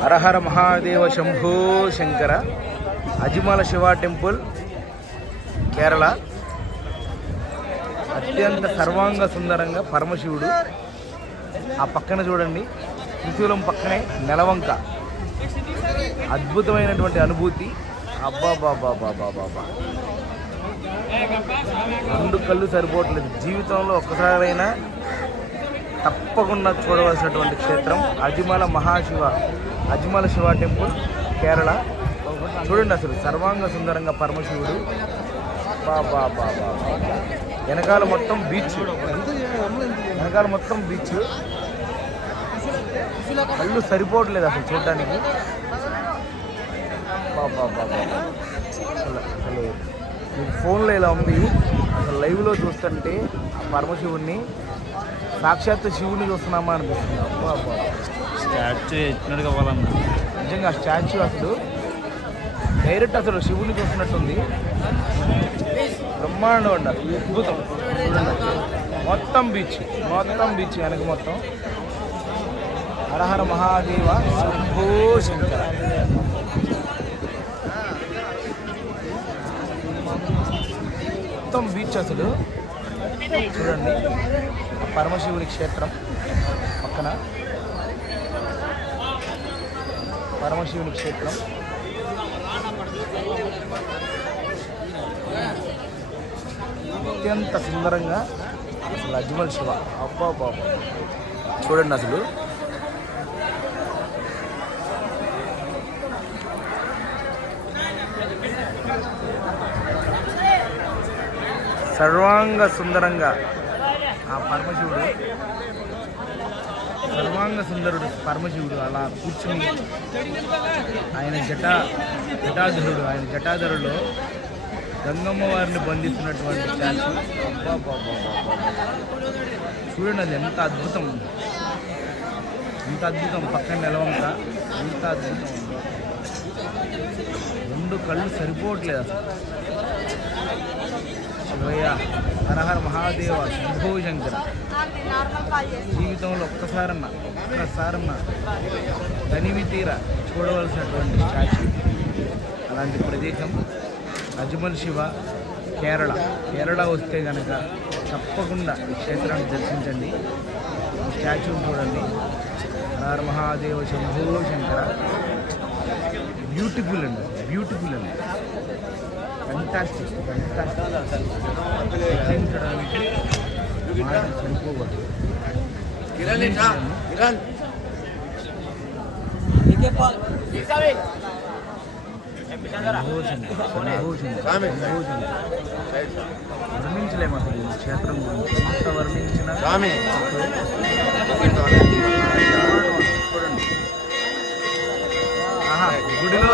హరహర Mahadeva Shambho Shankara. అజిమల Shiva temple, Kerala. అత్యంత సర్వాంగ సుందరంగా పరమశివుడు. ఆ పక్కన చూడండి, త్రిశూలం పక్కనే నెలవంక. అద్భుతమైనటువంటి అనుభూతి. అబ్బా బాబా బాబా బాబా, రెండు కళ్ళు సరిపోవట్లేదు. జీవితంలో ఒక్కసారైనా తప్పకుండా చూడవలసినటువంటి క్షేత్రం అజిమల శివ టెంపుల్, కేరళ. చూడండి, అసలు సర్వాంగ సుందరంగా పరమశివుడు. బాబా బాబా, వెనకాల మొత్తం బీచ్, కళ్ళు సరిపోవట్లేదు అసలు చూడడానికి. బాబా బాబా, అసలు మీకు ఫోన్లో ఇలా ఉంది, అసలు లైవ్లో చూస్తుంటే ఆ పరమశివుడిని సాక్షాత్ శివుని చూస్తున్నామా అనిపిస్తుంది. అబ్బా అబ్బా, స్టాచ్యూ ఎట్టినట్టు కావాలన్నా నిజంగా ఆ స్టాచ్యూ అసలు డైరెక్ట్ అసలు శివుని చూస్తున్నట్టుంది. బ్రహ్మాండం అండి, అద్భుతం. మొత్తం బీచ్ వెనక మొత్తం. హరహర మహాదేవ శంభో శంకర. మొత్తం బీచ్ అసలు చూడండి. పరమశివుని క్షేత్రం పక్కన పరమశివుని క్షేత్రం. అత్యంత సుందరంగా అసలు అజ్మల్ శివ. అబ్బా బాబా, చూడండి అసలు సర్వాంగ సుందరంగా ఆ పరమశివుడు, సర్వాంగ సుందరుడు పరమశివుడు అలా కూర్చుని ఆయన జటాధరులో గంగమ్మ వారిని బంధిస్తున్నటువంటి స్టాచ్యూ. అబ్బా బాబా బాబా, చూడండి అది ఎంత అద్భుతం, పక్కన నెలవంక, ఎంత అద్భుతం. రెండు కళ్ళు సరిపోవట్లేదు అసలు. శివయ్య, హరహర మహాదేవ శంభో శంకర. జీవితంలో ఒక్కసారన్నా తనివి తీర చూడవలసినటువంటి స్టాచ్యూ. అలాంటి ప్రదేశం అజ్మల్ శివ, కేరళ వస్తే కనుక తప్పకుండా ఈ క్షేత్రాన్ని దర్శించండి. ఈ స్టాచ్యూని చూడండి. హరహర మహాదేవ శంభో శంకర. బ్యూటిఫుల్ అండి, ఫెంటాస్టిక్. దర్శించడానికి మాటలు సరిపోవద్దు. వర్ణించలేము అసలు ఈ క్షేత్రం గురించి, ఎంత వర్ణించినా. గుడిలో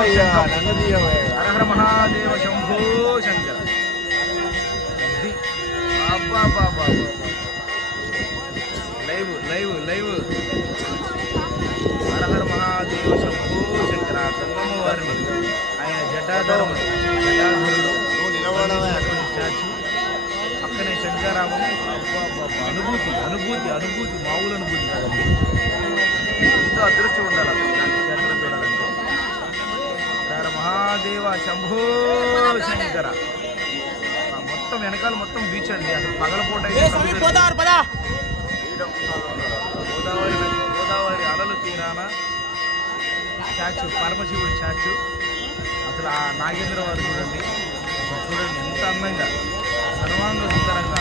హరహర మహాదేవ శంభో శంకర. అబ్బా బాబా, లైవ్ హరహర మహాదేవ శంభో శంకర. గంగమ్మ వారిని ఆయన జటాధరుడు స్టాచ్యూ, పక్కనే శంకరామం. అనుభూతి మామూలు అనుభూతి కాదండి. ఎంతో అదృష్టం ఉండాలి క్షేత్రం చూడాలంటే. హర మహాదేవ శంభో శంకర. మొత్తం వెనకాల మొత్తం బీచ్ అండి. అసలు పగలపూట గోదావరి అలలు తీరాన స్టాచ్యూ, పరమశివుడి స్టాచ్యూ. అసలు ఆ నాగేంద్ర వారు చూడండి ఎంత అందంగా, సర్వాంగ సుందరంగా.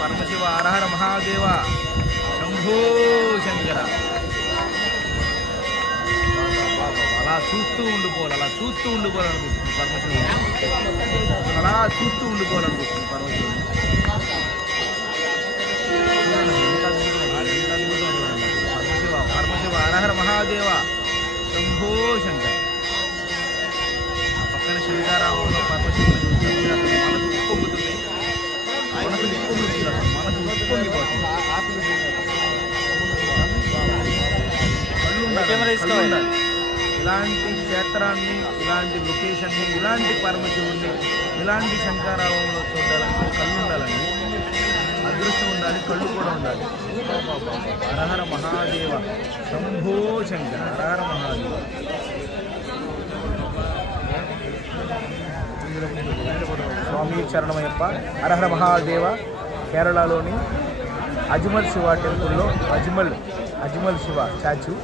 పరమశివ హరహర మహాదేవ శంభో శంకర. అలా చూస్తూ ఉండిపోవాలనిపిస్తుంది పరమశివుడు. అలా చూస్తూ ఉండిపోవాలనిపిస్తుంది పరమశివుడు. పరమశివ హరహర మహాదేవ శంభో శంకర. ఆ పక్కన శంకరామంలో పరమశివుడు చూస్తుంది. మనసు ఉప్పొంగుతుంది, మనసు ఉప్పొంగిపోతుంది. ఇలాంటి క్షేత్రాన్ని, ఇలాంటి లొకేషన్ని, ఇలాంటి పరమశివుడిని, ఇలాంటి శంకరావంలో చూడాలంటే కళ్ళు ఉండాలండి, అదృష్టం ఉండాలి. ఉండాలి, కళ్ళు కూడా ఉండాలి. హరహర మహాదేవ శంభో శంకర. హరహర మహాదేవ. స్వామి చరణమయ్యప్ప. హరహర మహాదేవ. కేరళలోని అజ్మల్ శివ టెంపుల్లో అజ్మల్ శివ స్టాచ్యూ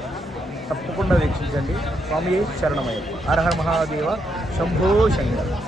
తప్పకుండా వీక్షించండి. స్వామి శరణమయ్యప్ప. హరహర మహాదేవ శంభో శంకర.